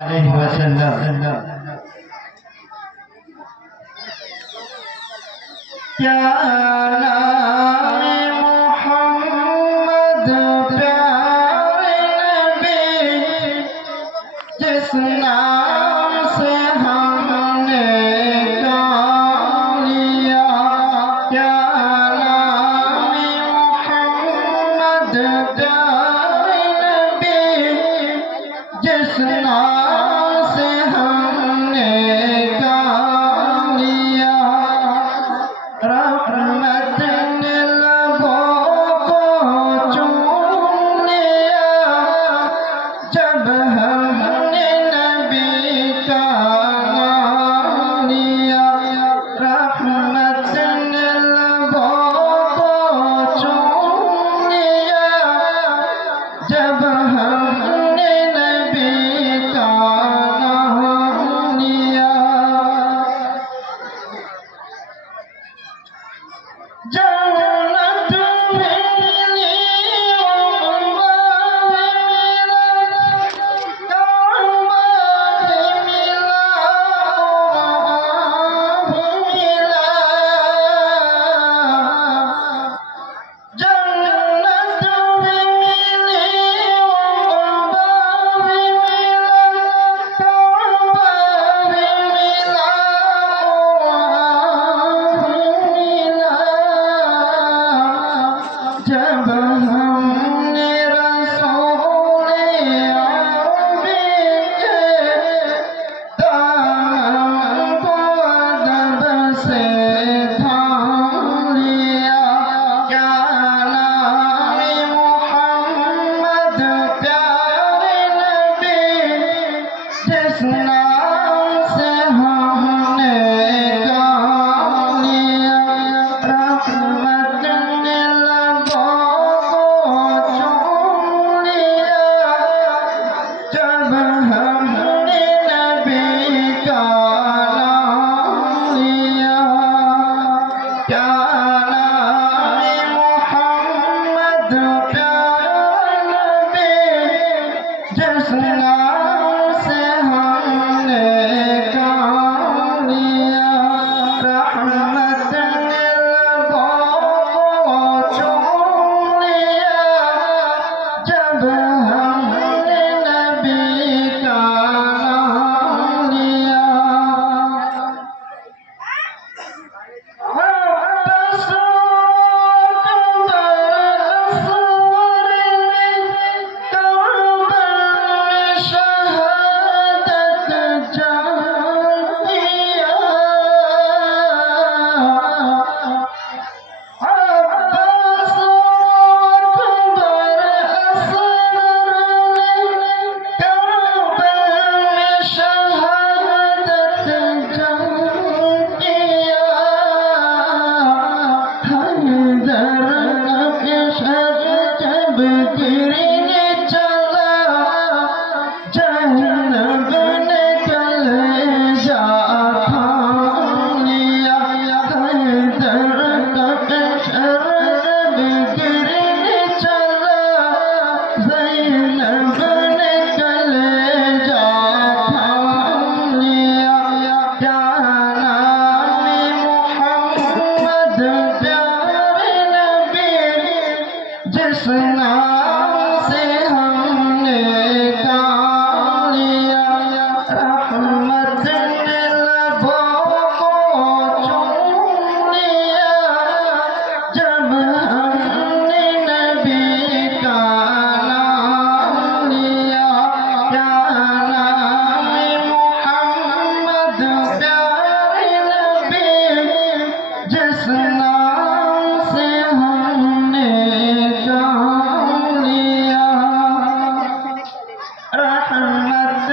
अलैहि वसल्लम क्या नाम मोहम्मद प्यारे नबी जिस नाम से हमने काम लिया। क्या नाम मोहम्मद प्यारे नबी जिस नाम से हमने काम लिया। रहमत ने लबों को चूम लिया जब हमने नबी का नाम लिया। रहमत ने लबों को चूम लिया जब हमने नबी का नाम लिया। जन्नत मिली उम्मा मिला, काबा मिला, मिला। जन्नत मिली उम्मा मिला, काबा मिला, जब हमने रसूल अरबी के दामन को अदब से थाम लिया। क्या नाम मोहम्मद प्यारे नबी जिस नाम से हमने काम लिया। रहमत ने लबों को चूम लिया जब हमने नबी का नाम लिया। क्या नाम मोहम्मद प्यारे नबी जिस नाम से हमने काम लिया। रहमत ने लबों को चूम लिया जब हमने नबी का नाम लिया। जिस नाम से हमने काम लिया। रहमत ने लबों को चूम लिया जब हमने नबी का नाम लिया। क्या नाम मोहम्मद प्यारे नबी जिस नाम से हमने काम लिया। रहमत